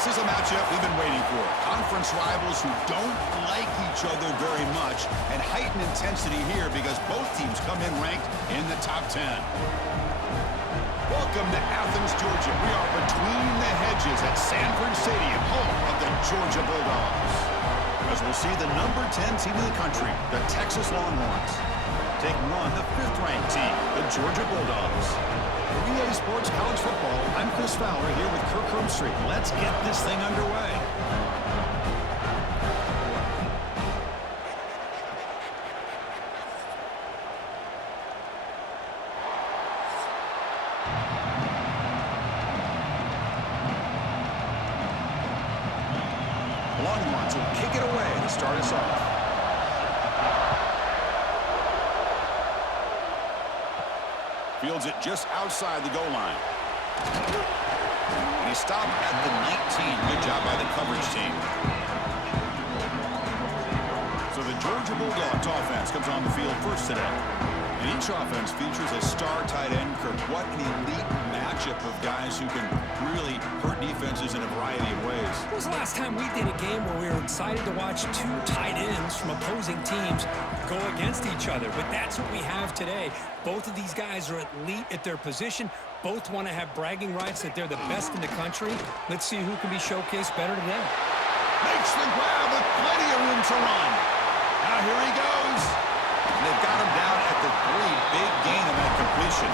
This is a matchup we've been waiting for. Conference rivals who don't like each other very much, and heightened intensity here because both teams come in ranked in the top 10. Welcome to Athens, Georgia. We are between the hedges at Sanford Stadium, home of the Georgia Bulldogs. As we'll see the number 10 team in the country, the Texas Longhorns, taking on the 5th-ranked team, the Georgia Bulldogs. For EA Sports College Football, I'm Chris Fowler here with Kirk Herbstreit. Let's get this thing underway. The Longhorns will kick it away to start us off. Fields it just outside the goal line. And he stopped at the 19. Good job by the coverage team. So the Georgia Bulldogs offense comes on the field first today. And each offense features a star tight end. Kirk, what an elite matchup of guys who can really hurt defenses in a variety of ways. When was the last time we did a game where we were excited to watch two tight ends from opposing teams go against each other? But that's what we have today. Both of these guys are elite at their position. Both want to have bragging rights that they're the best in the country. Let's see who can be showcased better today. Makes the grab with plenty of room to run. Now here he goes. And they've got him down at the 3. Big gain on that completion.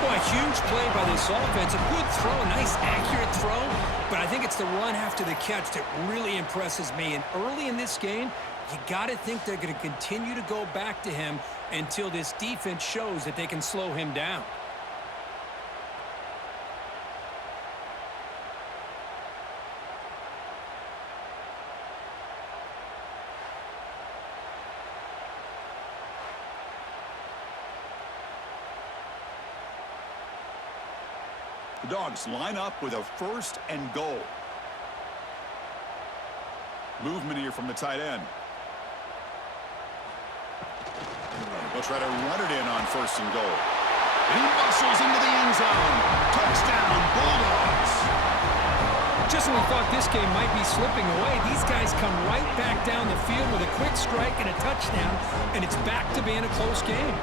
Boy, a huge play by this offense. A good throw, a nice accurate throw. But I think it's the run after the catch that really impresses me. And early in this game, you got to think they're going to continue to go back to him until this defense shows that they can slow him down. The Dogs line up with a 1st and goal. Movement here from the tight end. They'll try to run it in on 1st and goal. And he muscles into the end zone. Touchdown, Bulldogs. Just when we thought this game might be slipping away, these guys come right back down the field with a quick strike and a touchdown, and it's back to being a close game.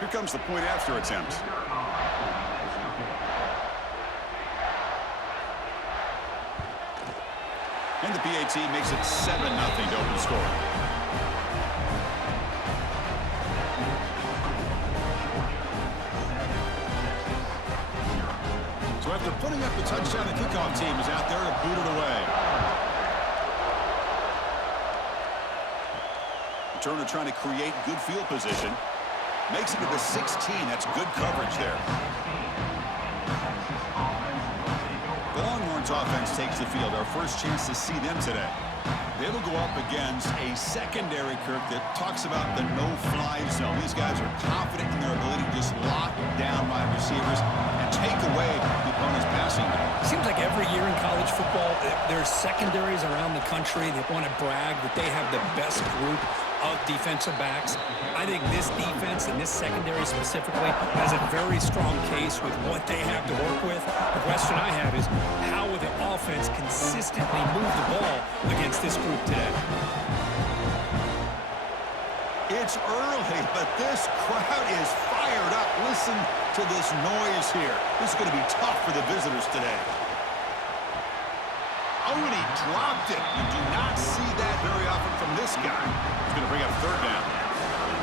Here comes the point after attempt. And the PAT makes it 7-0 to open score. So after putting up the touchdown, the kickoff team is out there to boot it away. Turner trying to create good field position. Makes it to the 16. That's good coverage there. The Longhorns offense takes the field. Our first chance to see them today. They will go up against a secondary, Kirk, that talks about the no-fly zone. These guys are confident in their ability to just lock down wide receivers and take away the opponent's passing game. Seems like every year in college football, there's secondaries around the country that want to brag that they have the best group of defensive backs. I think this defense and this secondary specifically has a very strong case with what they have to work with. The question I have is, how will the offense consistently move the ball against this group today? It's early, but this crowd is fired up. Listen to this noise here. This is going to be tough for the visitors today. Oh, and he dropped it. You do not see that very often from this guy. He's going to bring up 3rd down.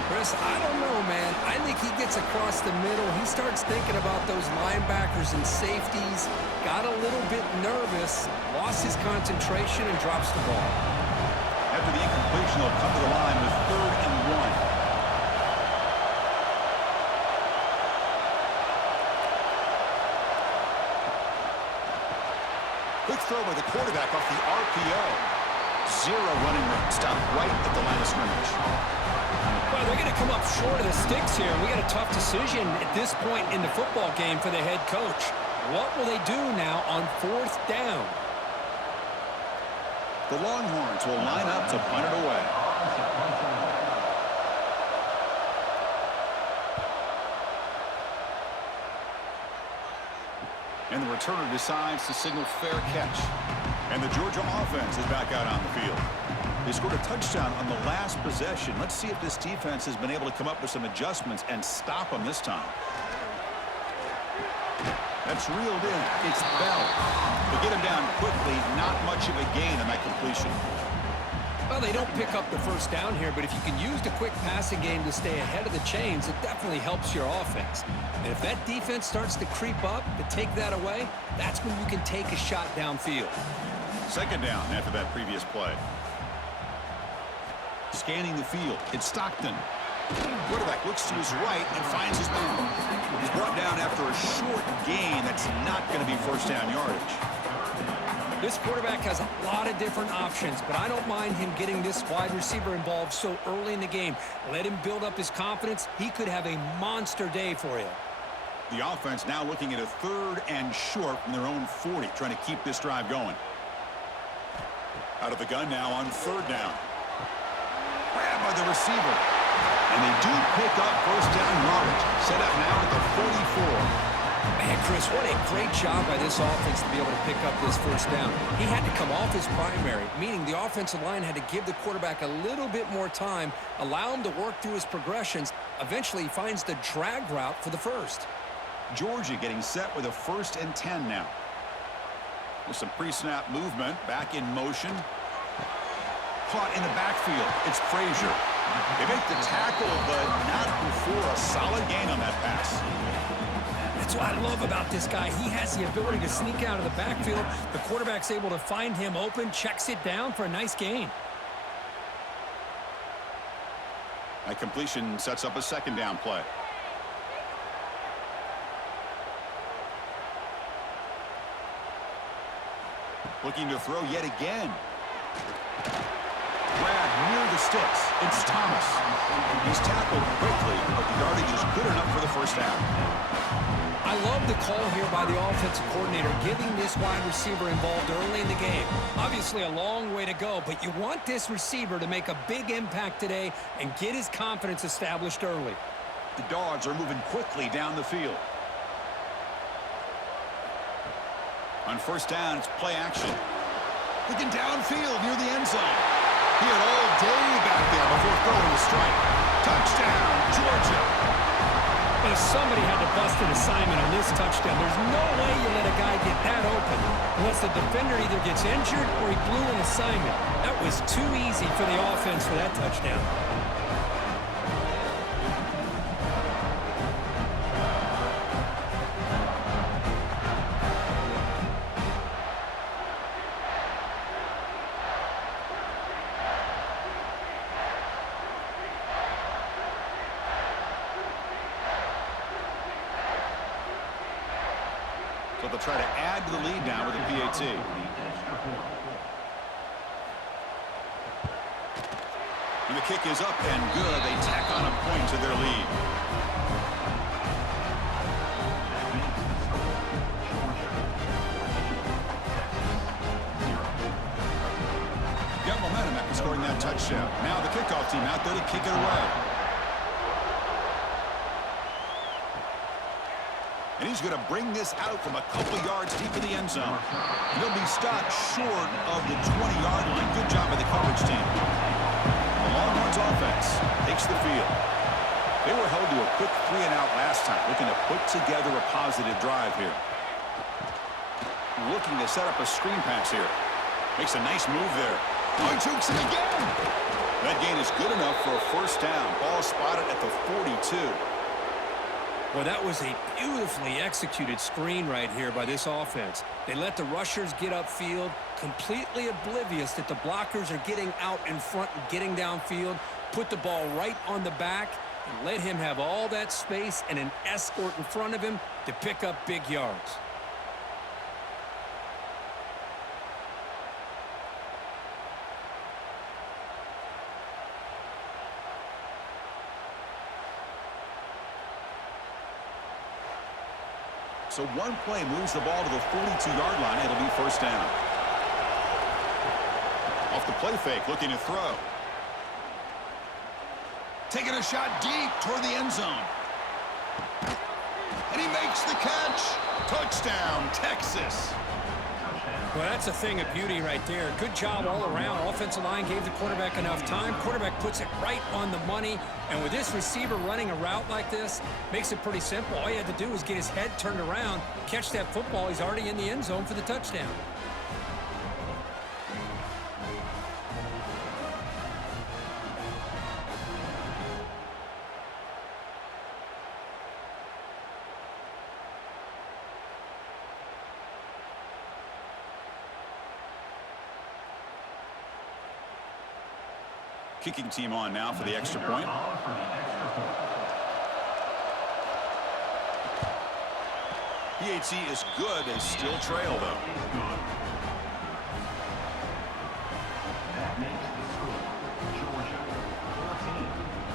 Chris, I don't know, man. I think he gets across the middle. He starts thinking about those linebackers and safeties. Got a little bit nervous, lost his concentration, and drops the ball. After the incompletion, he'll come to the line with 3rd and 1. Quick throw by the quarterback off the RPO. 0 running room. Stopped right at the line of scrimmage. Well, they're going to come up short of the sticks here. We got a tough decision at this point in the football game for the head coach. What will they do now on 4th down? The Longhorns will line up to punt it away. And the returner decides to signal fair catch. And the Georgia offense is back out on the field. They scored a touchdown on the last possession. Let's see if this defense has been able to come up with some adjustments and stop them this time. That's reeled in. It's Bell. To get him down quickly, not much of a gain on that completion. Well, they don't pick up the first down here, but if you can use the quick passing game to stay ahead of the chains, it definitely helps your offense. And if that defense starts to creep up to take that away, that's when you can take a shot downfield. 2nd down after that previous play. Scanning the field, it's Stockton. Quarterback looks to his right and finds his man. He's brought down after a short gain that's not going to be first down yardage. This quarterback has a lot of different options, but I don't mind him getting this wide receiver involved so early in the game. Let him build up his confidence. He could have a monster day for you. The offense now looking at a 3rd and short from their own 40, trying to keep this drive going. Out of the gun now on 3rd down. Grabbed by the receiver. And they do pick up first down yardage. Set up now at the 44. Man, Chris, what a great job by this offense to be able to pick up this first down. He had to come off his primary, meaning the offensive line had to give the quarterback a little bit more time, allow him to work through his progressions. Eventually, he finds the drag route for the first. Georgia getting set with a 1st and 10 now. With some pre-snap movement, back in motion. Caught in the backfield. It's Frazier. They make the tackle, but not before a solid gain on that pass. That's what I love about this guy. He has the ability to sneak out of the backfield. The quarterback's able to find him open, checks it down for a nice gain. That completion sets up a 2nd down play. Looking to throw yet again. Grabbed near the sticks. It's Thomas. He's tackled quickly, but the yardage is good enough for the first down. I love the call here by the offensive coordinator, giving this wide receiver involved early in the game. Obviously a long way to go, but you want this receiver to make a big impact today and get his confidence established early. The Dogs are moving quickly down the field. On 1st down, it's play action. Looking downfield near the end zone. He had all day back there before throwing the strike. Touchdown, Georgia. But if somebody had to bust an assignment on this touchdown, there's no way you let a guy get that open unless the defender either gets injured or he blew an assignment. That was too easy for the offense for that touchdown. So they'll try to add to the lead now with a PAT. And the kick is up and good. They tack on a point to their lead. Got momentum after scoring that touchdown. Now the kickoff team out there to kick it away. And he's going to bring this out from a couple yards deep in the end zone. And he'll be stopped short of the 20-yard line. Good job by the coverage team. The Longhorns offense takes the field. They were held to a quick 3-and-out last time, looking to put together a positive drive here. Looking to set up a screen pass here. Makes a nice move there. Oh, he jukes it again. That gain is good enough for a first down. Ball spotted at the 42. Well, that was a beautifully executed screen right here by this offense. They let the rushers get upfield, completely oblivious that the blockers are getting out in front and getting downfield, put the ball right on the back, and let him have all that space and an escort in front of him to pick up big yards. So one play moves the ball to the 42-yard line. It'll be first down. Off the play fake, looking to throw. Taking a shot deep toward the end zone. And he makes the catch. Touchdown, Texas. Well, that's a thing of beauty right there. Good job all around. Offensive line gave the quarterback enough time. Quarterback puts it right on the money. And with this receiver running a route like this, makes it pretty simple. All he had to do was get his head turned around, catch that football. He's already in the end zone for the touchdown. Kicking team on now for the extra point. PAT is good. They still trail, though.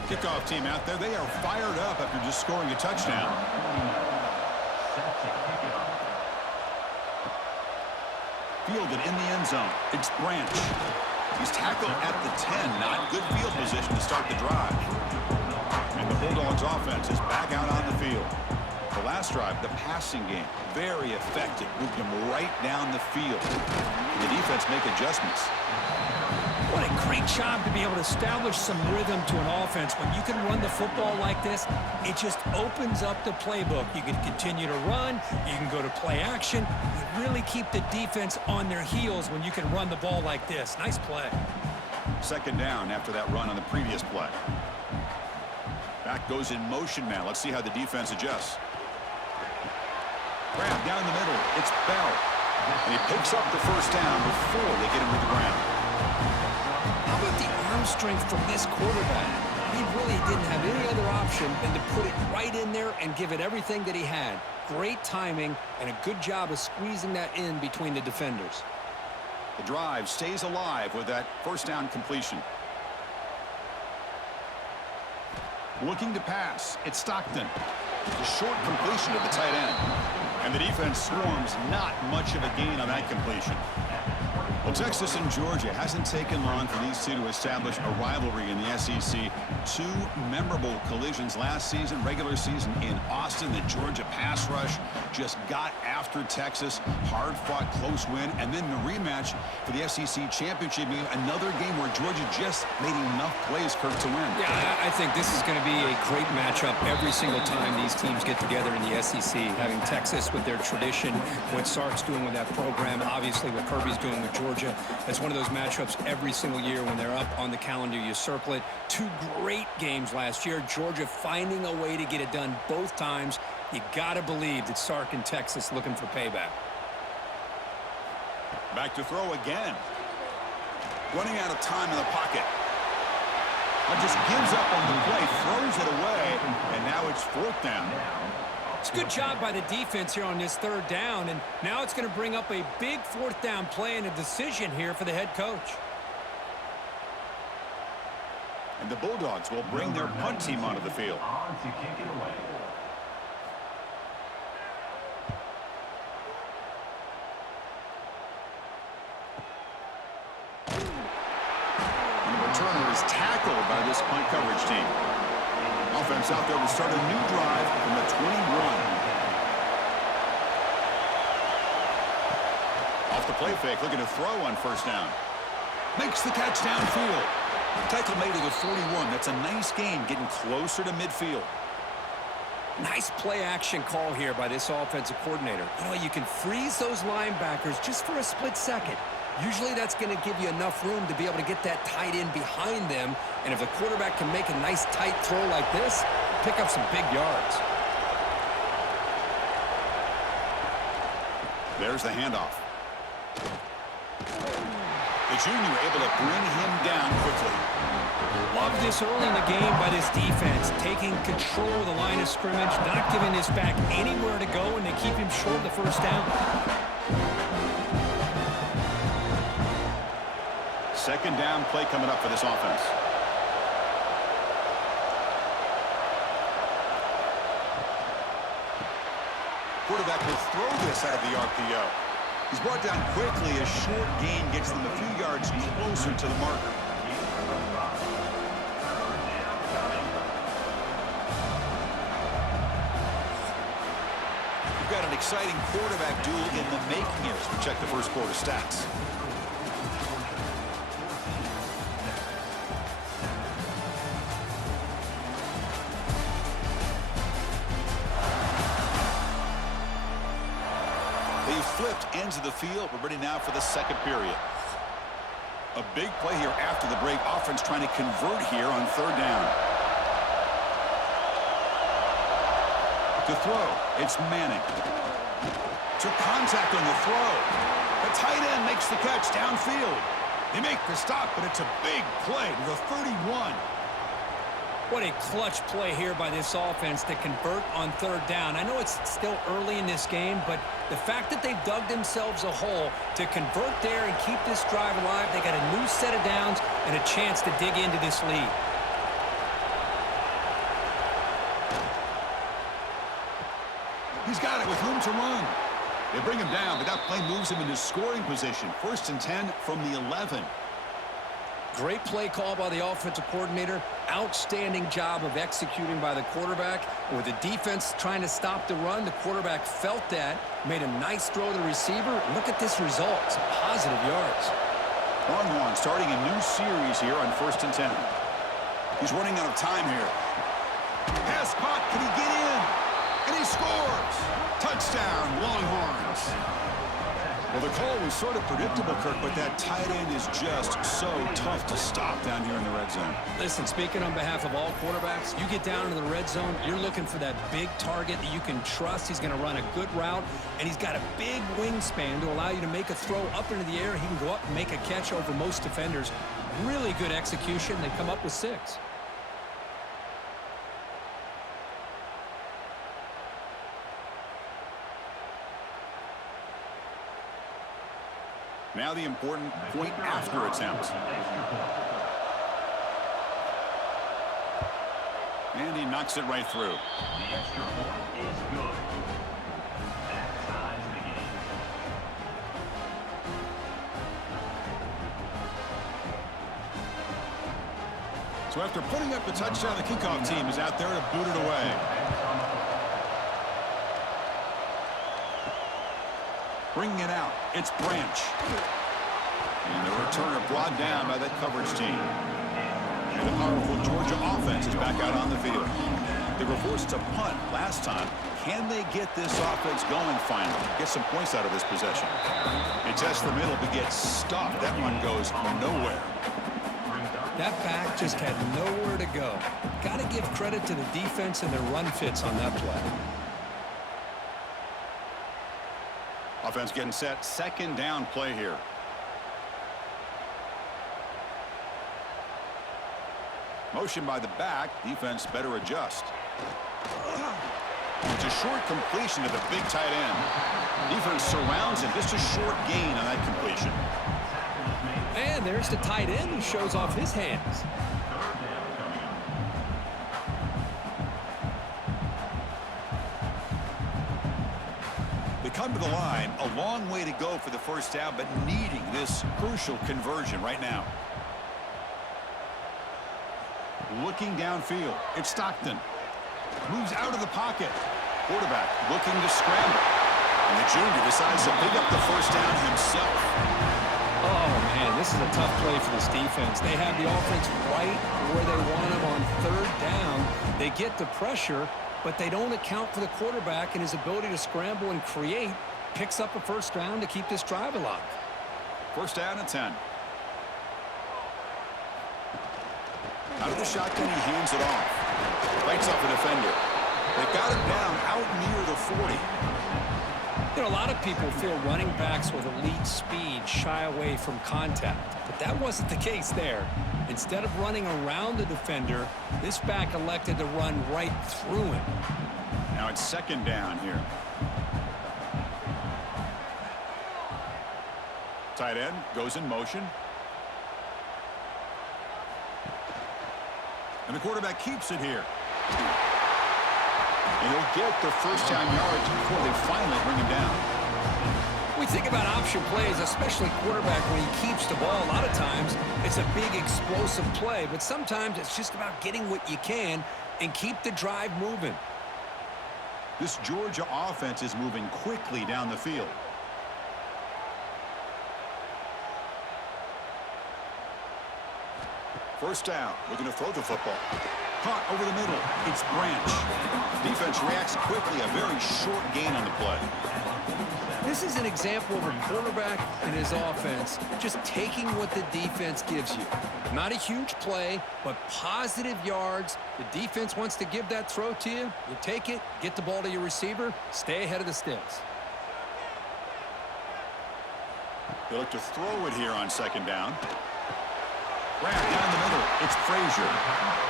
Kickoff team out there. They are fired up after just scoring a touchdown. Fielded in the end zone. It's Branch. He's tackled at the 10. Not good field position to start the drive. And the Bulldogs offense is back out on the field. The last drive, the passing game, very effective. Moved him right down the field. The defense make adjustments. What a great job to be able to establish some rhythm to an offense. When you can run the football like this, it just opens up the playbook. You can continue to run. You can go to play action. You really keep the defense on their heels when you can run the ball like this. Nice play. Second down after that run on the previous play. Back goes in motion now. Let's see how the defense adjusts. Grab down the middle. It's Bell. And he picks up the first down before they get him to the ground. How about the arm strength from this quarterback? He really didn't have any other option than to put it right in there and give it everything that he had. Great timing and a good job of squeezing that in between the defenders. The drive stays alive with that first down completion. Looking to pass. It's Stockton. The short completion to the tight end. And the defense swarms. Not much of a gain on that completion. Well, Texas and Georgia hasn't taken long for these two to establish a rivalry in the SEC. Two memorable collisions last season, regular season in Austin. The Georgia pass rush just got after Texas. Hard-fought, close win. And then the rematch for the SEC championship game. Another game where Georgia just made enough plays, Kirk, to win. Yeah, I think this is going to be a great matchup every single time these teams get together in the SEC. Having Texas with their tradition, what Sark's doing with that program, obviously what Kirby's doing with Georgia. It's one of those matchups every single year when they're up on the calendar. You circle it. Two great games last year. Georgia finding a way to get it done both times. You got to believe that Sark and Texas looking for payback. Back to throw again. Running out of time in the pocket. Just gives up on the play, throws it away, and now it's fourth down. It's a good job by the defense here on this third down, and now it's going to bring up a big fourth down play and a decision here for the head coach. And the Bulldogs will bring their punt team onto the field. And the returner is tackled by this punt coverage team. Offense out there to start a new drive from the 21. Off the play fake, looking to throw on first down. Makes the catch downfield. Tackle made at the 41. That's a nice gain, getting closer to midfield. Nice play action call here by this offensive coordinator. You know, you can freeze those linebackers just for a split second. Usually that's going to give you enough room to be able to get that tight end behind them. And if the quarterback can make a nice tight throw like this, pick up some big yards. There's the handoff. The junior able to bring him down quickly. Love this early in the game by this defense, taking control of the line of scrimmage, not giving this back anywhere to go, and they keep him short of the first down. Second down play coming up for this offense. quarterback will throw this out of the RPO. He's brought down quickly. A short gain gets them a few yards closer to the marker. We've got an exciting quarterback duel in the making here as we check the first quarter stats. Flipped ends of the field. We're ready now for the second period. A big play here after the break. Offense trying to convert here on third down. To throw, it's Manning. Took contact on the throw. The tight end makes the catch downfield. They make the stop, but it's a big play to the 31. What a clutch play here by this offense to convert on third down. I know it's still early in this game, but the fact that they've dug themselves a hole to convert there and keep this drive alive, they got a new set of downs and a chance to dig into this lead. He's got it with room to run. They bring him down, but that play moves him into scoring position. 1st and 10 from the 11. Great play call by the offensive coordinator. Outstanding job of executing by the quarterback. With the defense trying to stop the run, the quarterback felt that, made a nice throw to the receiver. Look at this result. Some positive yards. Longhorn starting a new series here on 1st and 10. He's running out of time here. Pass caught. Can he get in? And he scores. Touchdown, Longhorns. Well, the call was sort of predictable, Kirk, but that tight end is just so tough to stop down here in the red zone. Listen, speaking on behalf of all quarterbacks, you get down into the red zone, you're looking for that big target that you can trust. He's going to run a good route, and he's got a big wingspan to allow you to make a throw up into the air. He can go up and make a catch over most defenders. Really good execution. They come up with 6. Now the important point after attempt. And he knocks it right through. The extra point is good. That ties the game. So after putting up the touchdown, the kickoff team is out there to boot it away. Bringing it out, it's Branch. And the returner brought down by that coverage team. And the powerful Georgia offense is back out on the field. They were forced to punt last time. Can they get this offense going finally? Get some points out of this possession. They test the middle, but get stuffed. That one goes nowhere. That back just had nowhere to go. Got to give credit to the defense and their run fits on that play. Offense getting set. 2nd down play here. Motion by the back. Defense better adjust. It's a short completion to the big tight end. Defense surrounds him. Just a short gain on that completion. And there's the tight end who shows off his hands. They come to the line, a long way to go for the first down, but needing this crucial conversion right now. Looking downfield, it's Stockton. Moves out of the pocket. Quarterback looking to scramble. And the junior decides to pick up the first down himself. Oh, man, this is a tough play for this defense. They have the offense right where they want them on third down. They get the pressure, but they don't account for the quarterback and his ability to scramble and create. Picks up a first down to keep this drive alive. First down and 10. Out of the shotgun, he hands it off. Fights off a defender. They've got him down out near the 40. You know, a lot of people feel running backs with elite speed shy away from contact, but that wasn't the case there. Instead of running around the defender, this back elected to run right through him. Now it's 2nd down here. Tight end goes in motion. And the quarterback keeps it here. And he'll get the first down yards before they finally bring him down. We think about option plays, especially quarterback when he keeps the ball. A lot of times it's a big explosive play, but sometimes it's just about getting what you can and keep the drive moving. This Georgia offense is moving quickly down the field. First down, looking to throw the football. Caught over the middle. It's Branch. Defense reacts quickly. A very short gain on the play. This is an example of a quarterback and his offense just taking what the defense gives you. Not a huge play, but positive yards. The defense wants to give that throw to you. You take it, get the ball to your receiver, stay ahead of the sticks. They look to throw it here on second down. Grab down the middle. It's Frazier.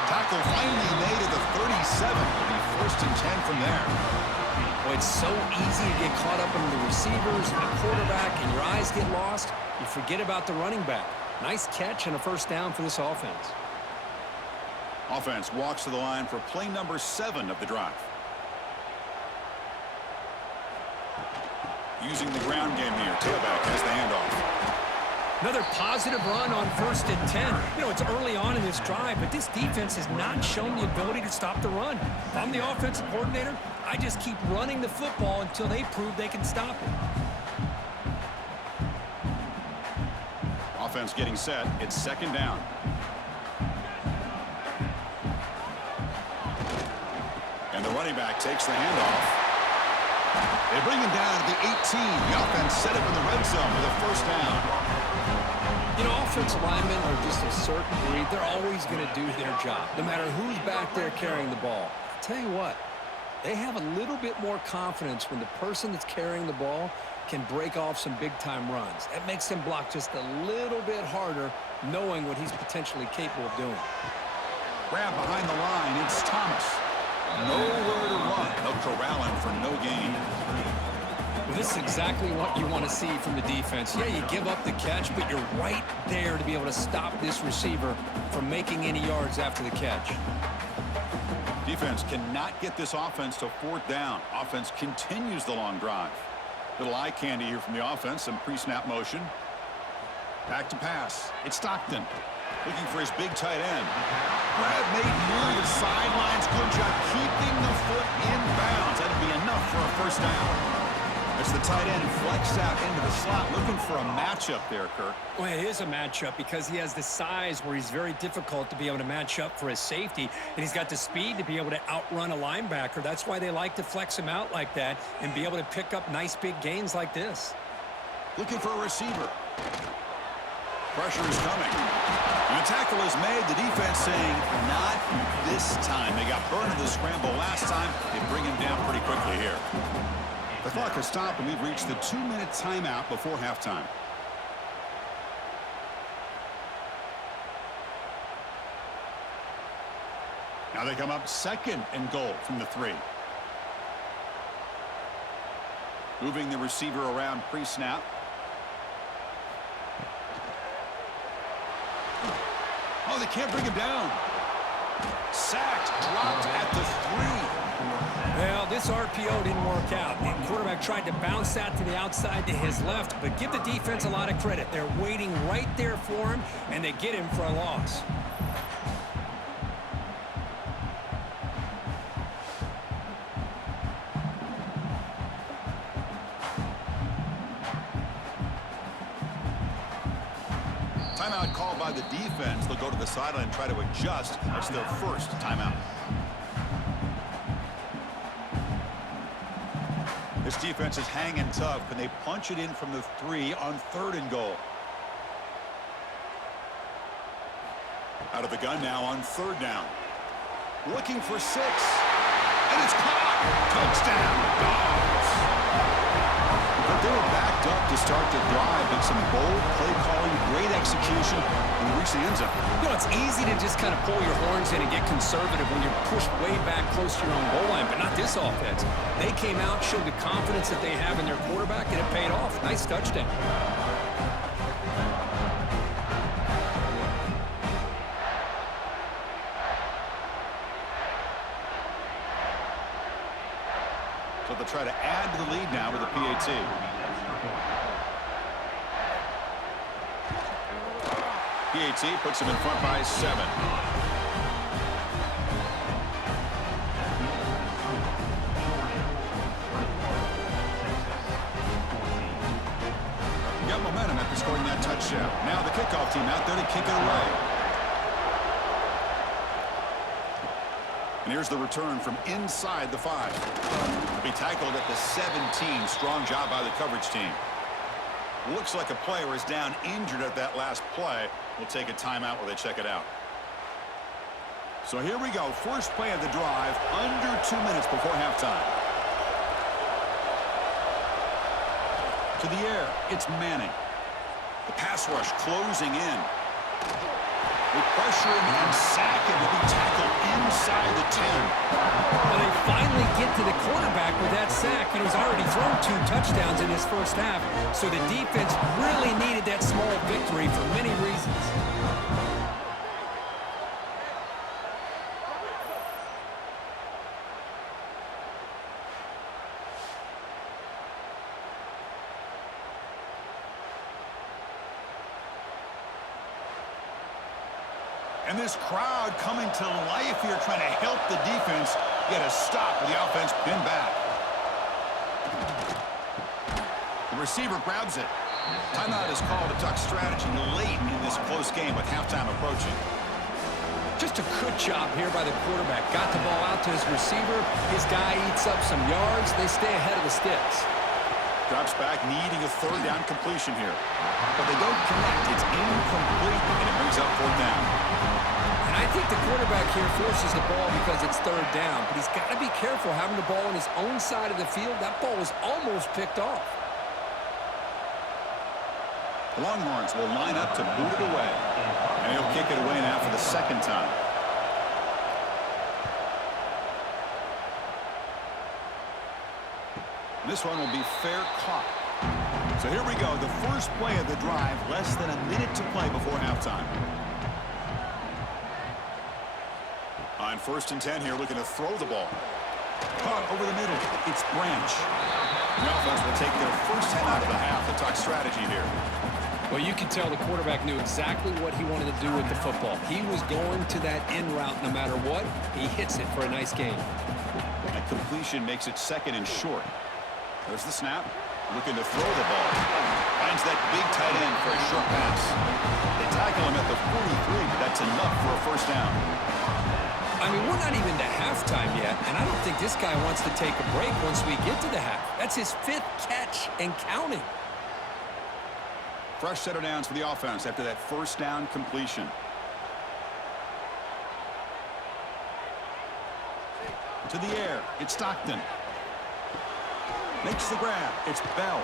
Tackle finally made at the 37. It'll be first and 10 from there. Well, it's so easy to get caught up under the receivers and the quarterback, and your eyes get lost. You forget about the running back. Nice catch and a first down for this offense. Offense walks to the line for play number 7 of the drive. Using the ground game here. Tailback has the handoff. Another positive run on first and 10. You know, it's early on in this drive, but this defense has not shown the ability to stop the run. If I'm the offensive coordinator, I just keep running the football until they prove they can stop it. Offense getting set. It's second down. And the running back takes the handoff. They bring him down to the 18. The offense set up in the red zone with a first down. You know, offensive linemen are just a certain breed. They're always going to do their job, no matter who's back there carrying the ball. I'll tell you what, they have a little bit more confidence when the person that's carrying the ball can break off some big-time runs. That makes him block just a little bit harder, knowing what he's potentially capable of doing. Grab behind the line. It's Thomas. Nowhere to run. They'll corral him for no gain. Well, this is exactly what you want to see from the defense. Yeah, you give up the catch, but you're right there to be able to stop this receiver from making any yards after the catch. Defense cannot get this offense to fourth down. Offense continues the long drive. Little eye candy here from the offense. Some pre-snap motion. Back to pass. It's Stockton. Looking for his big tight end. Brad made near the sidelines. Good job keeping the foot in bounds. That'd be enough for a first down. As the tight end flexed out into the slot, looking for a matchup there, Kirk. Well, it is a matchup because he has the size where he's very difficult to be able to match up for his safety, and he's got the speed to be able to outrun a linebacker. That's why they like to flex him out like that and be able to pick up nice big gains like this. Looking for a receiver. Pressure is coming. And the tackle is made. The defense saying, not this time. They got burned in the scramble last time. They bring him down pretty quickly here. The clock has stopped, and we've reached the 2-minute timeout before halftime. Now they come up second and goal from the 3. Moving the receiver around pre-snap. Oh, they can't bring him down. Sacked, dropped at the 3. Well, this RPO didn't work out. The quarterback tried to bounce that to the outside to his left, but give the defense a lot of credit. They're waiting right there for him, and they get him for a loss. Timeout called by the defense. They'll go to the sideline and try to adjust. That's their first timeout. This defense is hanging tough. Can they punch it in from the 3 on 3rd and goal? Out of the gun now on 3rd down. Looking for 6. And it's caught. Touchdown, Dogs. But they were backed up to start the drive, but some bold play calling, great execution, and reach the end zone. You know, it's easy to just kind of pull your horns in and get conservative when you're pushed way back close to your own goal line, but not this offense. They came out, showed the confidence that they have in their quarterback, and it paid off. Nice touchdown. They'll try to add to the lead now with a PAT. PAT puts them in front by 7. Got momentum after scoring that touchdown. Now the kickoff team out there to kick it away. And here's the return from inside the 5. He'll be tackled at the 17. Strong job by the coverage team. Looks like a player is down injured at that last play. We'll take a timeout while they check it out. So here we go. First play of the drive, under 2 minutes before halftime. To the air, it's Manning. The pass rush closing in. They pressure him and sack him to be tackled inside the 10. Well, they finally get to the quarterback with that sack. He's already thrown 2 touchdowns in his first half, so the defense really needed that small victory for many reasons. And this crowd coming to life here, trying to help the defense get a stop with the offense pinned back. The receiver grabs it. Timeout is called to talk strategy late in this close game with halftime approaching. Just a good job here by the quarterback. Got the ball out to his receiver. His guy eats up some yards. They stay ahead of the sticks. Drops back, needing a 3rd down completion here. But they don't connect. It's incomplete, and it brings up 4th down. And I think the quarterback here forces the ball because it's 3rd down. But he's got to be careful having the ball on his own side of the field. That ball was almost picked off. The Longhorns will line up to boot it away. And he'll kick it away now for the 2nd time. This one will be fair caught. So here we go, the first play of the drive, less than a minute to play before halftime. On 1st and 10 here, looking to throw the ball. Caught over the middle, it's Branch. The offense will take their first 10 out of the half to talk strategy here. Well, you can tell the quarterback knew exactly what he wanted to do with the football. He was going to that in route no matter what. He hits it for a nice gain. That completion makes it 2nd and short. There's the snap. Looking to throw the ball. Finds that big tight end for a short pass. They tackle him at the 43, but that's enough for a 1st down. I mean, we're not even to halftime yet, and I don't think this guy wants to take a break once we get to the half. That's his 5th catch and counting. Fresh set of downs for the offense after that 1st down completion. To the air, it's Stockton. Makes the grab. It's Bell.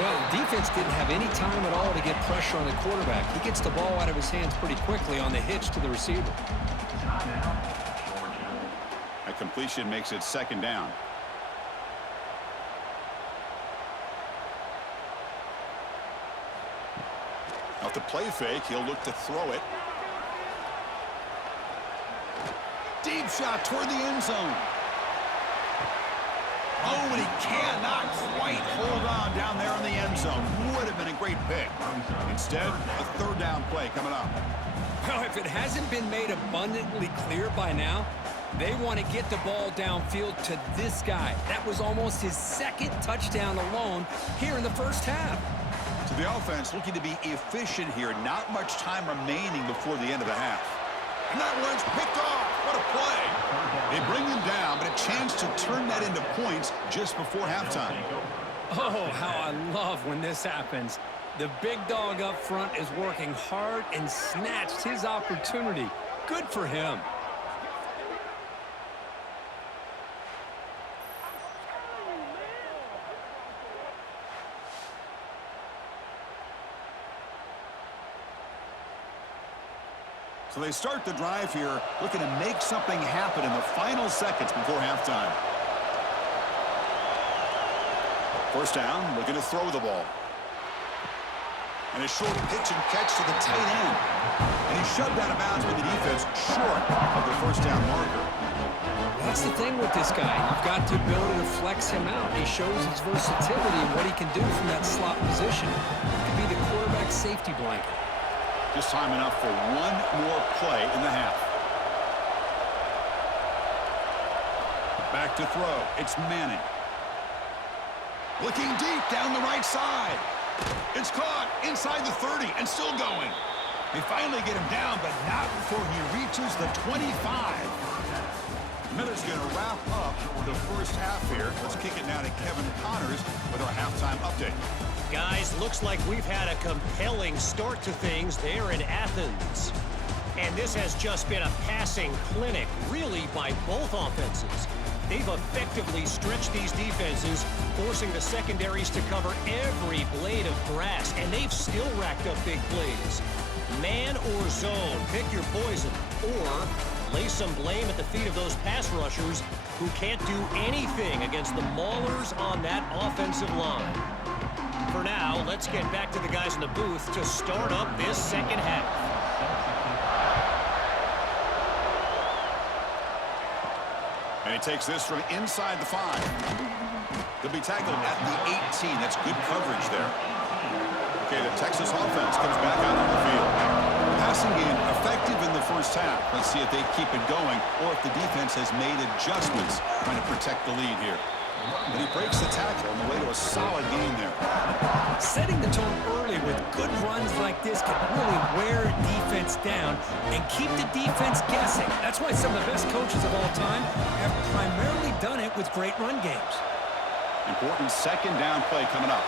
Well, the defense didn't have any time at all to get pressure on the quarterback. He gets the ball out of his hands pretty quickly on the hitch to the receiver. A completion makes it 2nd down. Off the play fake, he'll look to throw it. Deep shot toward the end zone. Oh, and he cannot quite hold on down there in the end zone. Would have been a great pick. Instead, a 3rd down play coming up. Well, if it hasn't been made abundantly clear by now, they want to get the ball downfield to this guy. That was almost his 2nd touchdown alone here in the first half. So the offense looking to be efficient here. Not much time remaining before the end of the half. And that one's picked off. What a play. They bring him down, but a chance to turn that into points just before halftime. Oh, how I love when this happens. The big dog up front is working hard and snatched his opportunity. Good for him. So they start the drive here, looking to make something happen in the final seconds before halftime. 1st down, looking to throw the ball. And a short pitch and catch to the tight end. And he shoved out of bounds with the defense short of the first down marker. That's the thing with this guy. You've got the ability to flex him out. He shows his versatility and what he can do from that slot position. He could be the quarterback safety blanket. Just time enough for one more play in the half. Back to throw. It's Manning. Looking deep down the right side. It's caught inside the 30 and still going. They finally get him down, but not before he reaches the 25. Miller's going to wrap up the first half here. Let's kick it now to Kevin Connors with our halftime update. Guys, looks like we've had a compelling start to things there in Athens. And this has just been a passing clinic, really, by both offenses. They've effectively stretched these defenses, forcing the secondaries to cover every blade of grass, and they've still racked up big plays. Man or zone, pick your poison, or lay some blame at the feet of those pass rushers who can't do anything against the maulers on that offensive line. For now, let's get back to the guys in the booth to start up this second half. And he takes this from inside the 5. He'll be tackled at the 18. That's good coverage there. Okay, the Texas offense comes back out on the field. Passing game effective in the first half. Let's see if they keep it going or if the defense has made adjustments trying to protect the lead here. And he breaks the tackle on the way to a solid game there. Setting the tone early with good runs like this can really wear defense down and keep the defense guessing. That's why some of the best coaches of all time have primarily done it with great run games. Important second down play coming up.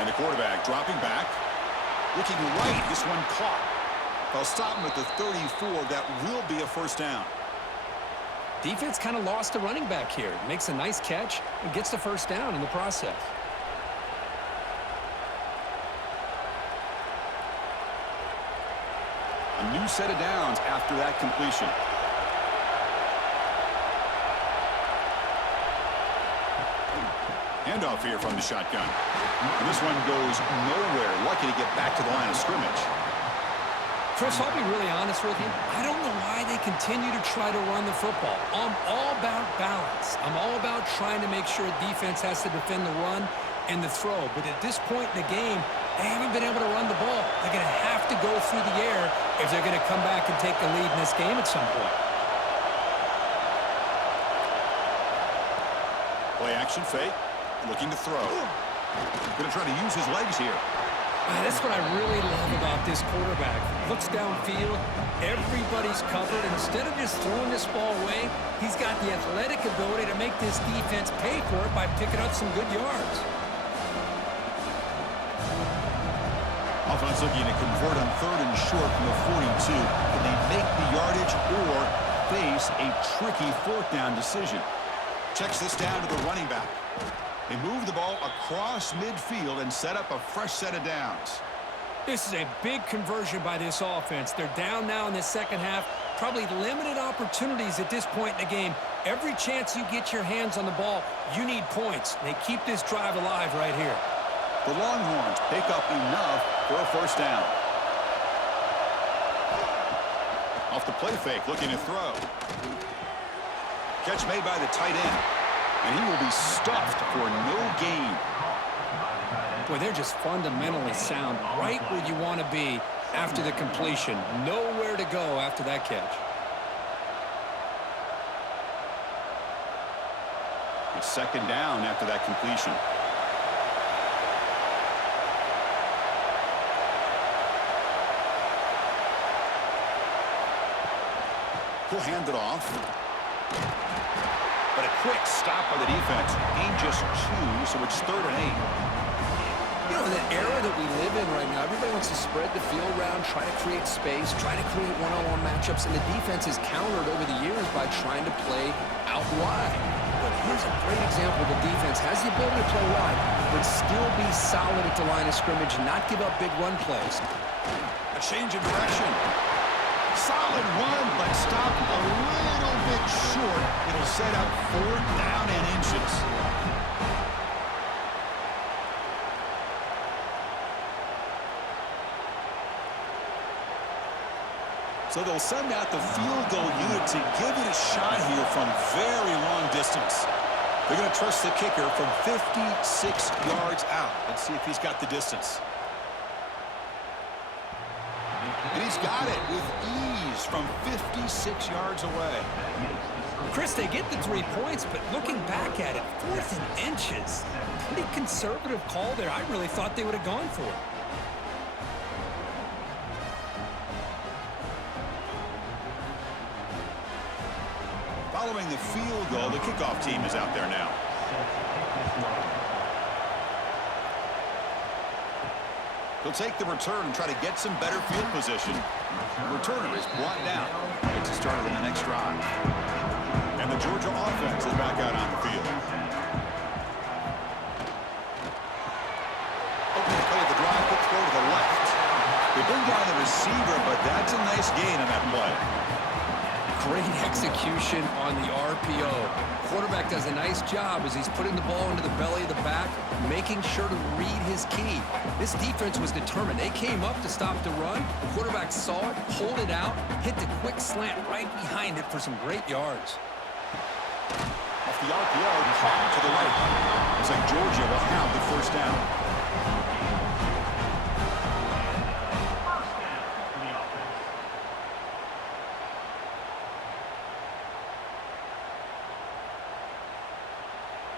And the quarterback dropping back. Looking right, this one caught. They'll stop him at the 34. That will be a first down. Defense kind of lost the running back here. Makes a nice catch and gets the first down in the process. A new set of downs after that completion. Handoff here from the shotgun. And this one goes nowhere. Lucky to get back to the line of scrimmage. Chris, I'll be really honest with you. I don't know why they continue to try to run the football. I'm all about balance. I'm all about trying to make sure defense has to defend the run and the throw. But at this point in the game, they haven't been able to run the ball. They're going to have to go through the air if they're going to come back and take the lead in this game at some point. Play action fake. Looking to throw. Going to try to use his legs here. That's what I really love about this quarterback. Looks downfield, everybody's covered. Instead of just throwing this ball away, he's got the athletic ability to make this defense pay for it by picking up some good yards. Offense looking to convert on 3rd and short from the 42. Can they make the yardage or face a tricky 4th down decision? Checks this down to the running back. They move the ball across midfield and set up a fresh set of downs. This is a big conversion by this offense. They're down now in the second half. Probably limited opportunities at this point in the game. Every chance you get your hands on the ball, you need points. They keep this drive alive right here. The Longhorns pick up enough for a first down. Off the play fake, looking to throw. Catch made by the tight end. And he will be stuffed for no gain. Boy, they're just fundamentally sound, right where you want to be after the completion. Nowhere to go after that catch. It's second down after that completion. He'll hand it off. But a quick stop by the defense. Gain just 2, so it's 3rd and 8. You know, in the era that we live in right now, everybody wants to spread the field around, try to create space, try to create one-on-one matchups, and the defense is countered over the years by trying to play out wide. But here's a great example. The defense has the ability to play wide, but still be solid at the line of scrimmage, not give up big run plays. A change of direction. Solid run, but stopped a little bit short. It'll set up 4th down and inches. So they'll send out the field goal unit to give it a shot here from very long distance. They're going to trust the kicker from 56 yards out. Let's see if he's got the distance. And he's got it with ease from 56 yards away. Chris, they get the 3 points, but looking back at it, 4th and inches. Pretty conservative call there. I really thought they would have gone for it. Following the field goal, the kickoff team is out there now. He'll take the return and try to get some better field position. The returner is brought down. Gets it started in the next drive. And the Georgia offense is back out on the field. Opening play of the drive, quick throw to the left. They bring down the receiver, but that's a nice gain on that play. Great execution on the RPO. Quarterback does a nice job as he's putting the ball into the belly of the back, making sure to read his key. This defense was determined. They came up to stop the run. The quarterback saw it, pulled it out, hit the quick slant right behind it for some great yards. Off the RPO, to the right. Looks like Georgia will have the first down.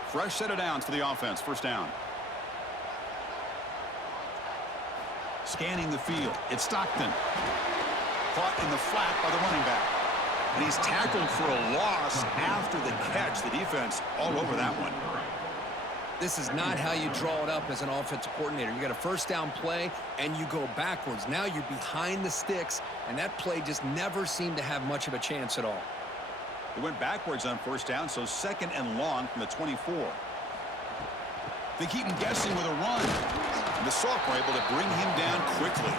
Fresh set of downs for the offense. First down. Scanning the field. It's Stockton. Caught in the flat by the running back. And he's tackled for a loss after the catch. The defense all over that one. This is not how you draw it up as an offensive coordinator. You got a first down play, and you go backwards. Now you're behind the sticks, and that play just never seemed to have much of a chance at all. They went backwards on first down, so 2nd and long from the 24. They keep him guessing with a run. And the sophomore able to bring him down quickly.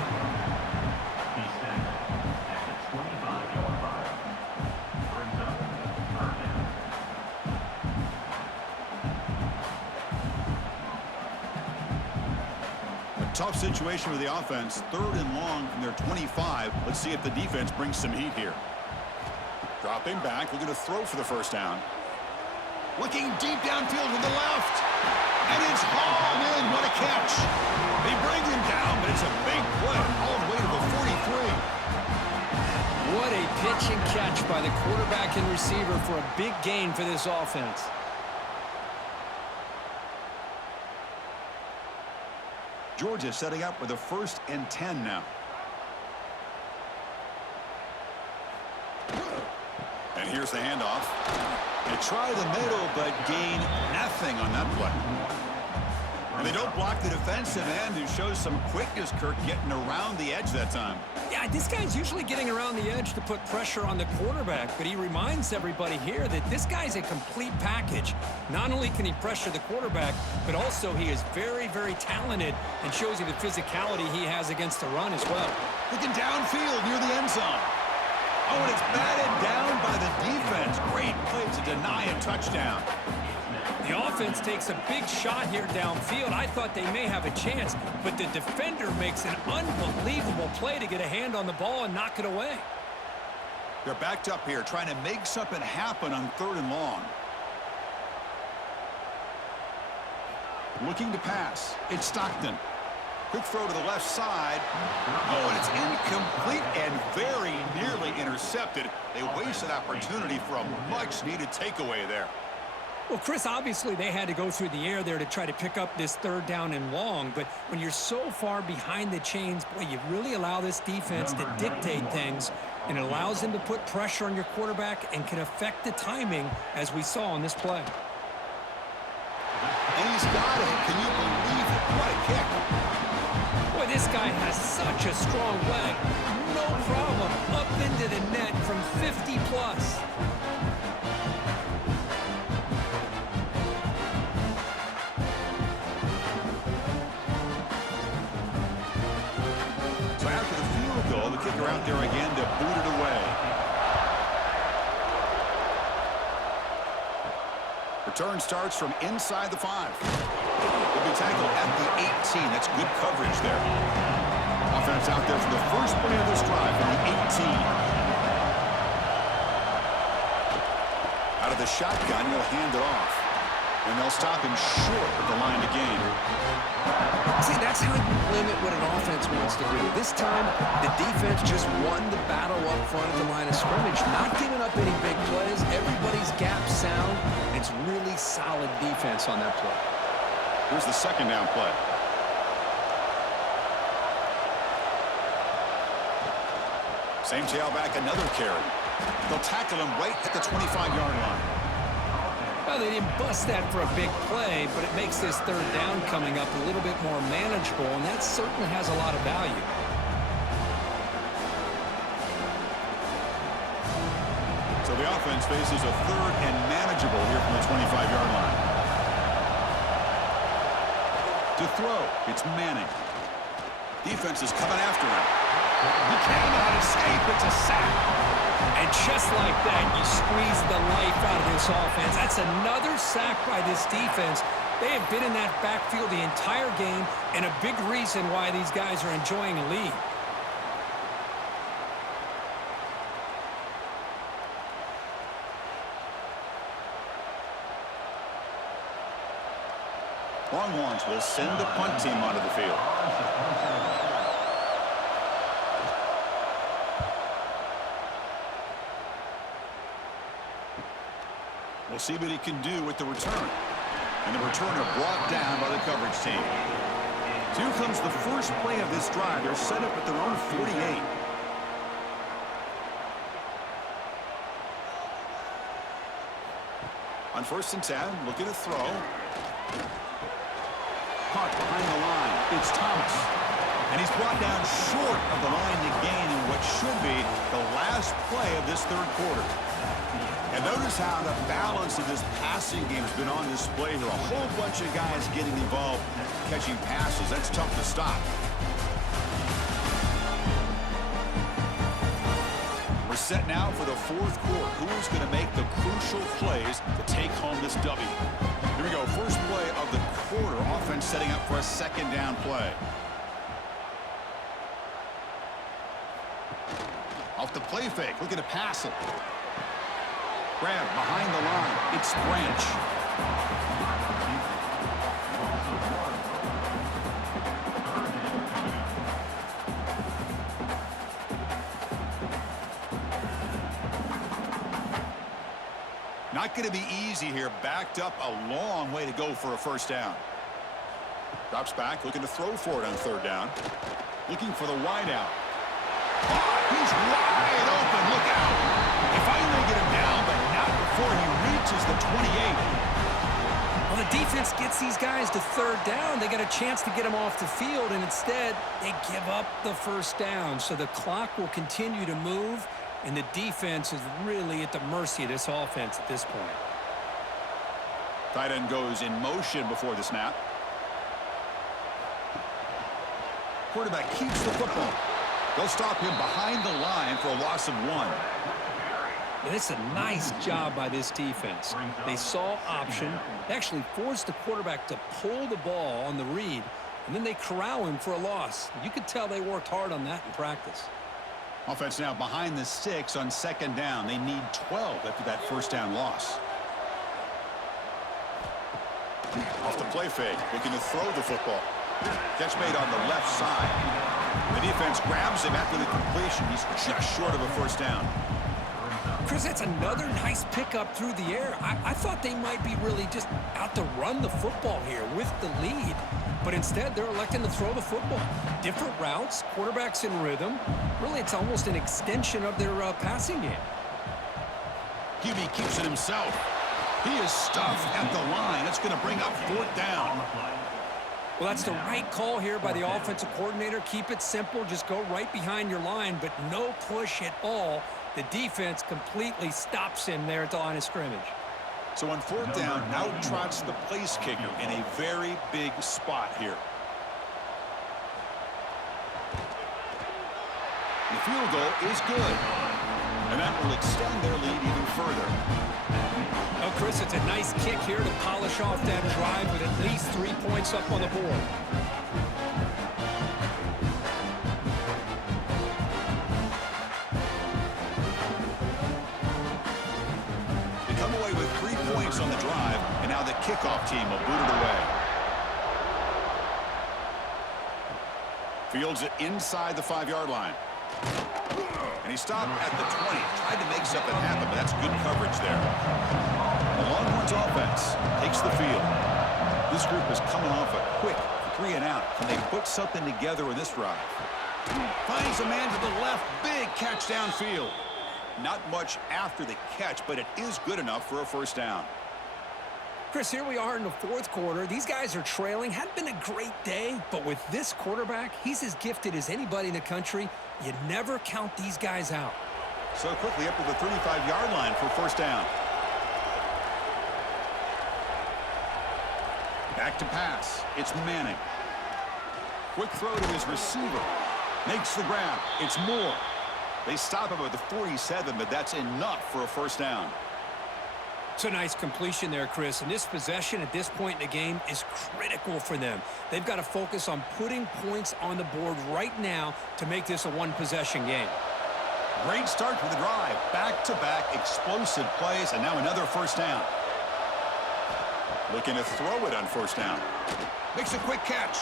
He's set at the 25-yard line. Brings up third down. A tough situation with the offense. 3rd and long from their 25. Let's see if the defense brings some heat here. Dropping back, looking to throw for the first down. Looking deep downfield with the left. And it's hauled in. What a catch. They bring him down, but it's a big play all the way to the 43. What a pitch and catch by the quarterback and receiver for a big gain for this offense. Georgia setting up with a 1st and 10 now. And here's the handoff. They try the middle, but gain nothing on that play. And they don't block the defensive end, who shows some quickness, Kirk, getting around the edge that time. Yeah, this guy's usually getting around the edge to put pressure on the quarterback, but he reminds everybody here that this guy's a complete package. Not only can he pressure the quarterback, but also he is very, very talented and shows you the physicality he has against the run as well. Looking downfield near the end zone. Oh, and it's batted down by the defense. Great play to deny a touchdown. The offense takes a big shot here downfield. I thought they may have a chance, but the defender makes an unbelievable play to get a hand on the ball and knock it away. They're backed up here, trying to make something happen on 3rd and long. Looking to pass. It's Stockton. Quick throw to the left side. Oh, and it's incomplete and very nearly intercepted. They wasted opportunity for a much-needed takeaway there. Well, Chris, obviously they had to go through the air there to try to pick up this 3rd down and long, but when you're so far behind the chains, boy, you really allow this defense to dictate things, and it allows them to put pressure on your quarterback and can affect the timing, as we saw on this play. And he's got it. Can you believe it? What a kick. Boy, this guy has such a strong leg. No problem. Up into the net from 50 plus. So after the field goal, the kicker out there again to boot it away. Return starts from inside the 5. Will be tackled at the 18. That's good coverage there. Offense out there for the first play of this drive from the 18. Out of the shotgun, he'll hand it off. And they'll stop him short of the line to gain. See, that's how you limit what an offense wants to do. This time, the defense just won the battle up front at the line of scrimmage, not giving up any big plays. Everybody's gap sound. It's really solid defense on that play. Here's the second down play. Same tailback, another carry. They'll tackle him right at the 25-yard line. Well, they didn't bust that for a big play, but it makes this third down coming up a little bit more manageable, and that certainly has a lot of value. So the offense faces a third and manageable here from the 25-yard line. To throw, it's Manning. Defense is coming after him. He cannot escape. It's a sack. And just like that, you squeeze the life out of this offense. That's another sack by this defense. They have been in that backfield the entire game, and a big reason why these guys are enjoying a lead. Longhorns will send the punt team onto the field. We'll see what he can do with the return. And the returner brought down by the coverage team. So here comes the first play of this drive. They're set up at their own 48. On 1st and 10, looking to throw. Caught behind the line. It's Thomas. And he's brought down short of the line to gain in what should be the last play of this third quarter. And notice how the balance of this passing game has been on display here. A whole bunch of guys getting involved catching passes. That's tough to stop. We're set now for the fourth quarter. Who's going to make the crucial plays to take home this W? Here we go. First play of the quarter. Offense setting up for a second down play. Off the play fake. Looking to pass it. Grab behind the line. It's Branch. Not going to be easy here. Backed up a long way to go for a first down. Drops back, looking to throw for it on third down. Looking for the wide out. He's wide open. Look out. They finally get him down, but not before he reaches the 28. Well, the defense gets these guys to third down. They get a chance to get them off the field, and instead they give up the first down. So the clock will continue to move, and the defense is really at the mercy of this offense at this point. Tight end goes in motion before the snap. Quarterback keeps the football. They'll stop him behind the line for a loss of 1. And it's a nice job by this defense. They saw option, they actually forced the quarterback to pull the ball on the read, and then they corral him for a loss. You could tell they worked hard on that in practice. Offense now behind the 6 on second down. They need 12 after that first down loss. Off the play fake, looking to throw the football. Catch made on the left side. The defense grabs him after the completion. He's just short of a first down. Chris, that's another nice pickup through the air. I thought they might be really just out to run the football here with the lead, but instead they're electing to throw the football. Different routes, quarterbacks in rhythm. Really, it's almost an extension of their passing game. QB keeps it himself. He is stuffed at the line. It's going to bring up fourth down. Well, that's the right call here by the offensive coordinator. Keep it simple. Just go right behind your line, but no push at all. The defense completely stops him there at the line of scrimmage. So on fourth down, out trots the place kicker in a very big spot here. The field goal is good. And that will extend their lead even further. Oh, Chris, it's a nice kick here to polish off that drive with at least 3 points up on the board. They come away with points on the drive, and now the kickoff team will boot it away. Fields it inside the 5-yard line. And he stopped at the 20. Tried to make something happen, but that's good coverage there. The Longhorns offense takes the field. This group is coming off a quick 3-and-out. Can they put something together in this drive? Finds a man to the left. Big catch downfield. Not much after the catch, but it is good enough for a first down. Chris, here we are in the fourth quarter. These guys are trailing. Hadn't been a great day, but with this quarterback, he's as gifted as anybody in the country. You never count these guys out. So quickly up to the 35-yard line for first down. Back to pass. It's Manning. Quick throw to his receiver. Makes the grab. It's Moore. They stop him at the 47, but that's enough for a first down. It's a nice completion there, Chris. And this possession at this point in the game is critical for them. They've got to focus on putting points on the board right now to make this a one-possession game. Great start to the drive. Back-to-back explosive plays, and now another first down. Looking to throw it on first down. Makes a quick catch.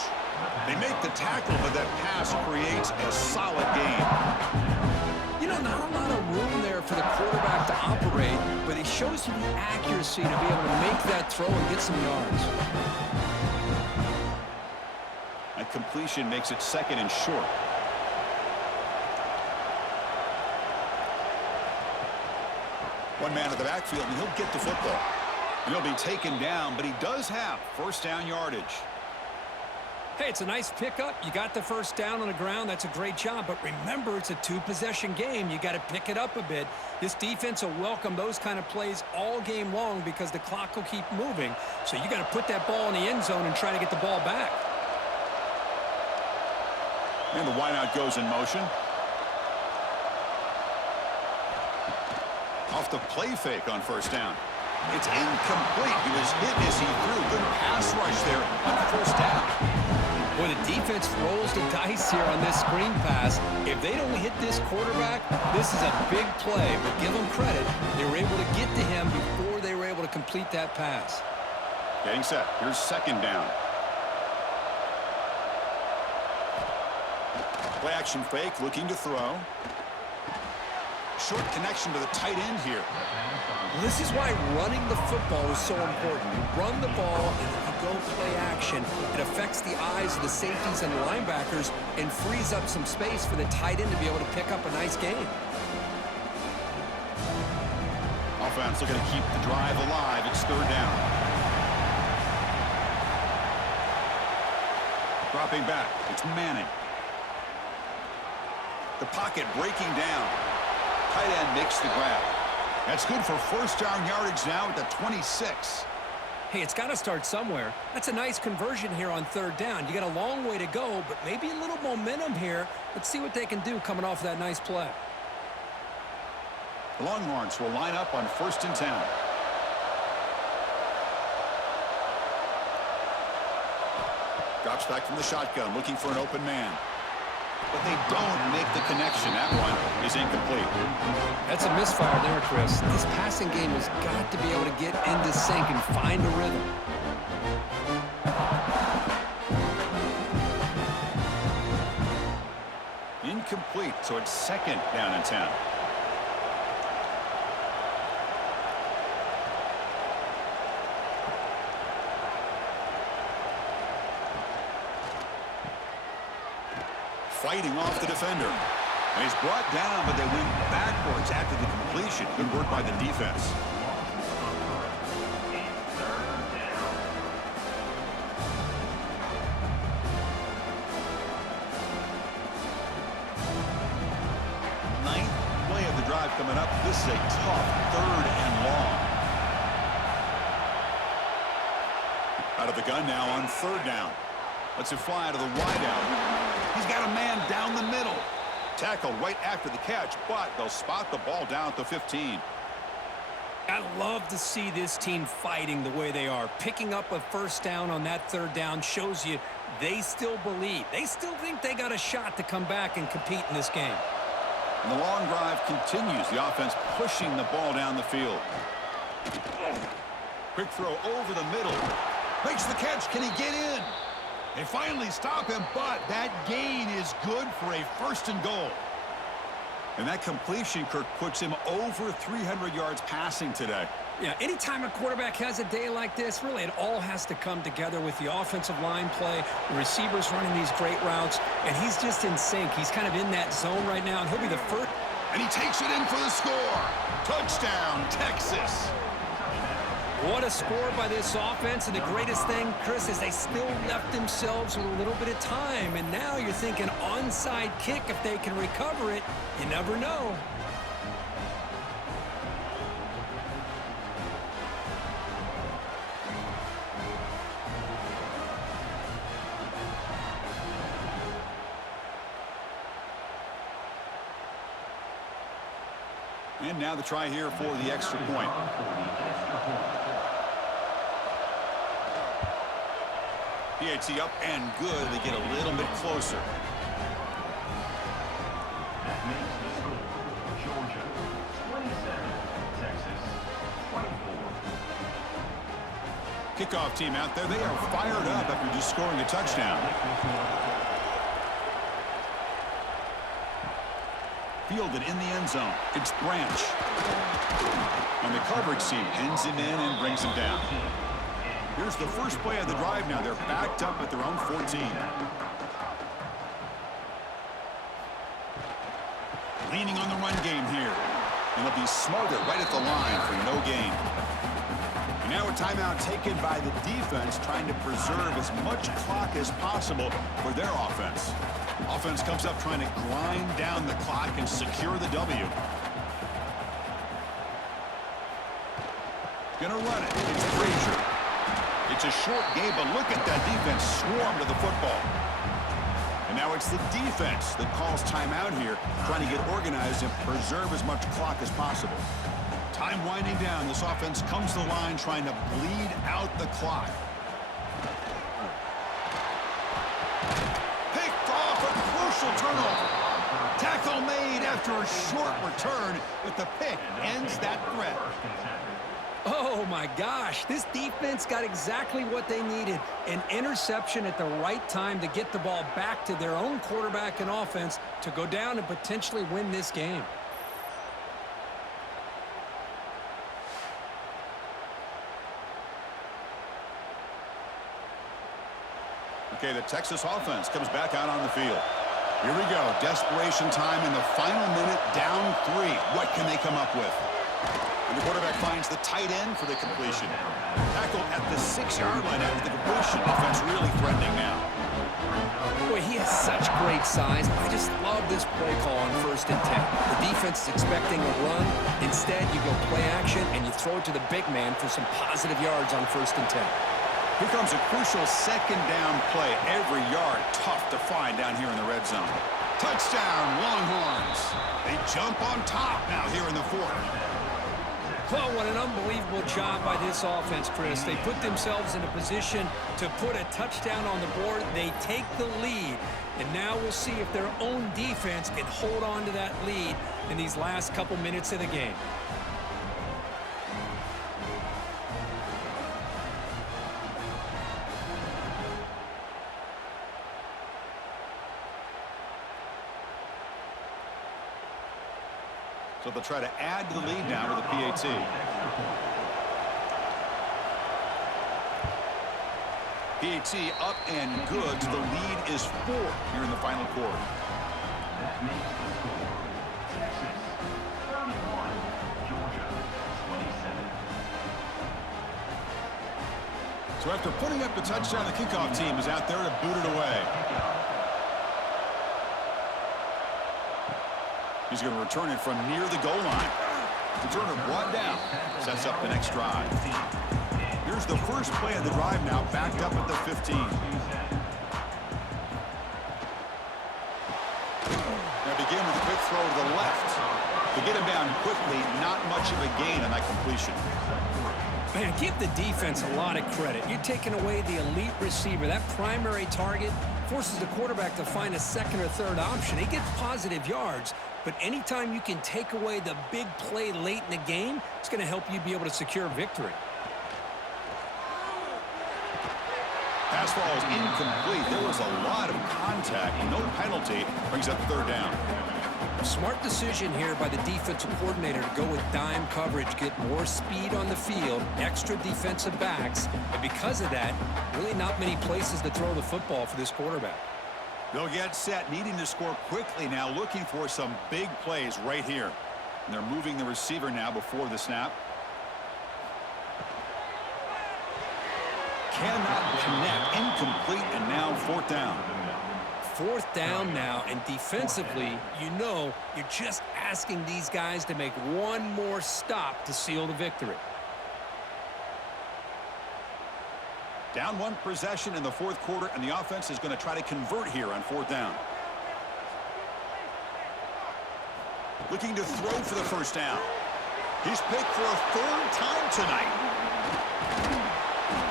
They make the tackle, but that pass creates a solid gain. You know, not a lot of room there for the quarterback to operate, but he shows you the accuracy to be able to make that throw and get some yards. That completion makes it second and short. One man in the backfield, and he'll get the football. And he'll be taken down, but he does have first down yardage. Hey, it's a nice pickup. You got the first down on the ground. That's a great job. But remember, it's a two-possession game. You got to pick it up a bit. This defense will welcome those kind of plays all game long because the clock will keep moving. So you got to put that ball in the end zone and try to get the ball back. And the wideout goes in motion. Off the play fake on first down. It's incomplete. He was hit as he threw. Good pass rush there on first down. Boy, the defense rolls the dice here on this screen pass. If they don't hit this quarterback, this is a big play. But give them credit. They were able to get to him before they were able to complete that pass. Getting set. Here's second down. Play action fake, looking to throw. Short connection to the tight end here. This is why running the football is so important. You run the ball, and if you go play action, it affects the eyes of the safeties and the linebackers and frees up some space for the tight end to be able to pick up a nice game. Offense looking to keep the drive alive. It's third down. Dropping back. It's Manning. The pocket breaking down. Tight end makes the grab. That's good for first down yardage now at the 26. Hey, it's got to start somewhere. That's a nice conversion here on third down. You got a long way to go, but maybe a little momentum here. Let's see what they can do coming off that nice play. The Longhorns will line up on first and 10. Drops back from the shotgun, looking for an open man. But they don't make the connection. That one is incomplete. That's a misfire there, Chris. This passing game has got to be able to get into sync and find a rhythm. Incomplete, so it's second down and 10. Fighting off the defender. And he's brought down, but they went backwards after the completion. Good work by the defense. Ninth play of the drive coming up. This is a tough third and long. Out of the gun now on third down. Lets it fly out of the wideout. He's got a man down the middle. Tackle right after the catch, but they'll spot the ball down at the 15. I love to see this team fighting the way they are. Picking up a first down on that third down shows you they still believe. They still think they got a shot to come back and compete in this game. And the long drive continues. The offense pushing the ball down the field. Quick throw over the middle. Makes the catch. Can he get in? They finally stop him, but that gain is good for a 1st and goal. And that completion, Kirk, puts him over 300 yards passing today. Yeah, anytime a quarterback has a day like this, really it all has to come together with the offensive line play, the receivers running these great routes, and he's just in sync. He's kind of in that zone right now, and he'll be the first. And he takes it in for the score. Touchdown, Texas. What a score by this offense, and the greatest thing, Chris, is they still left themselves with a little bit of time, and now you're thinking onside kick if they can recover it. You never know. And now the try here for the extra point. PAT up and good. They get a little bit closer. That makes the score Georgia 27, Texas 24. Kickoff team out there. They are fired up after just scoring a touchdown. Fielded in the end zone. It's Branch. And the coverage team pins him in and brings him down. Here's the first play of the drive now. They're backed up at their own 14. Leaning on the run game here. And they'll be smothered right at the line for no gain. And now a timeout taken by the defense, trying to preserve as much clock as possible for their offense. Offense comes up trying to grind down the clock and secure the W. Gonna run it. It's Frazier. It's a short game, but look at that defense swarm to the football. And now it's the defense that calls timeout here, trying to get organized and preserve as much clock as possible. Time winding down. This offense comes to the line trying to bleed out the clock. Picked off a crucial turnover. Tackle made after a short return, but the pick ends that threat. Oh, my gosh. This defense got exactly what they needed. An interception at the right time to get the ball back to their own quarterback and offense to go down and potentially win this game. Okay, the Texas offense comes back out on the field. Here we go. Desperation time in the final minute, down 3. What can they come up with? And the quarterback finds the tight end for the completion. Tackle at the 6-yard line after the completion. Offense really threatening now. Boy, he has such great size. I just love this play call on 1st and 10. The defense is expecting a run. Instead, you go play action, and you throw it to the big man for some positive yards on 1st and 10. Here comes a crucial 2nd down play. Every yard tough to find down here in the red zone. Touchdown, Longhorns. They jump on top now here in the 4th. Well, what an unbelievable job by this offense, Chris. They put themselves in a position to put a touchdown on the board. They take the lead, and now we'll see if their own defense can hold on to that lead in these last couple minutes of the game. So they'll try to add to the lead now with a PAT. PAT up and good. The lead is 4 here in the final quarter. That makes the score Texas 31, Georgia 27. So after putting up the touchdown, the kickoff team is out there to boot it away. He's going to return it from near the goal line. Returner brought down. Sets up the next drive. Here's the first play of the drive now, backed up at the 15. Now begin with a quick throw to the left. To get him down quickly, not much of a gain on that completion. Man, give the defense a lot of credit. You're taking away the elite receiver. That primary target forces the quarterback to find a 2nd or 3rd option. He gets positive yards, but anytime you can take away the big play late in the game, it's going to help you be able to secure victory. Pass ball is incomplete. There was a lot of contact. No penalty. Brings up third down. Smart decision here by the defensive coordinator to go with dime coverage, get more speed on the field, extra defensive backs, and because of that, really not many places to throw the football for this quarterback. They'll get set, needing to score quickly now, looking for some big plays right here. And they're moving the receiver now before the snap. Cannot connect, incomplete, and now fourth down. Fourth down now, and defensively, you know, you're just asking these guys to make one more stop to seal the victory. Down one possession in the fourth quarter, and the offense is going to try to convert here on fourth down. Looking to throw for the first down. He's picked for a third time tonight.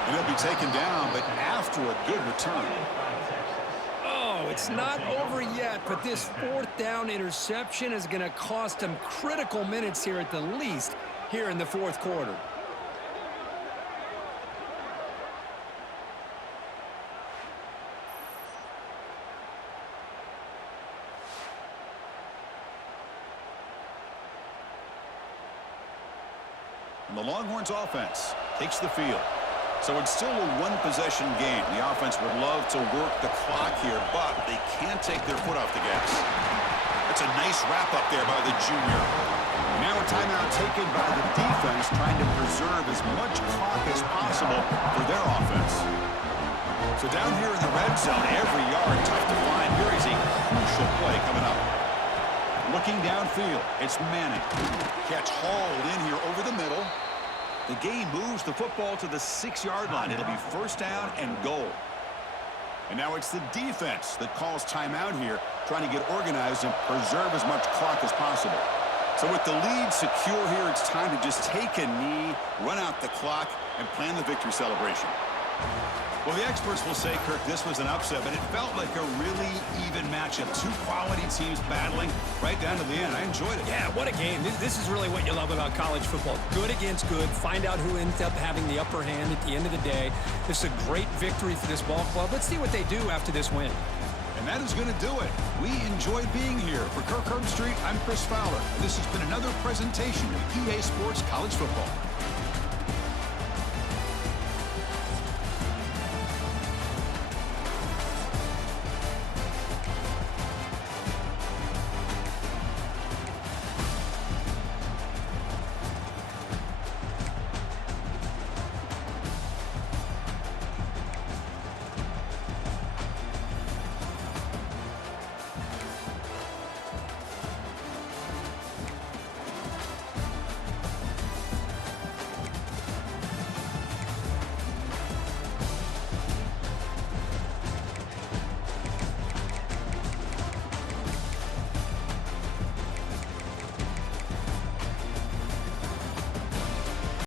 And he'll be taken down, but after a good return. Oh, it's not over yet, but this fourth down interception is going to cost him critical minutes here at the least here in the fourth quarter. And the Longhorns offense takes the field. So it's still a one-possession game. The offense would love to work the clock here, but they can't take their foot off the gas. That's a nice wrap-up there by the junior. Now a timeout taken by the defense, trying to preserve as much clock as possible for their offense. So down here in the red zone, every yard tough to find. Here is a crucial play coming up. Looking downfield, it's Manning. Catch hauled in here over the middle. The game moves the football to the 6-yard line. It'll be first down and goal. And now it's the defense that calls timeout here, trying to get organized and preserve as much clock as possible. So with the lead secure here, it's time to just take a knee, run out the clock, and plan the victory celebration. Well, the experts will say, Kirk, this was an upset, but it felt like a really even matchup. Two quality teams battling right down to the end. I enjoyed it. Yeah, what a game. This is really what you love about college football. Good against good. Find out who ends up having the upper hand at the end of the day. This is a great victory for this ball club. Let's see what they do after this win. And that is going to do it. We enjoyed being here. For Kirk Herbstreit, I'm Chris Fowler. This has been another presentation of EA Sports College Football.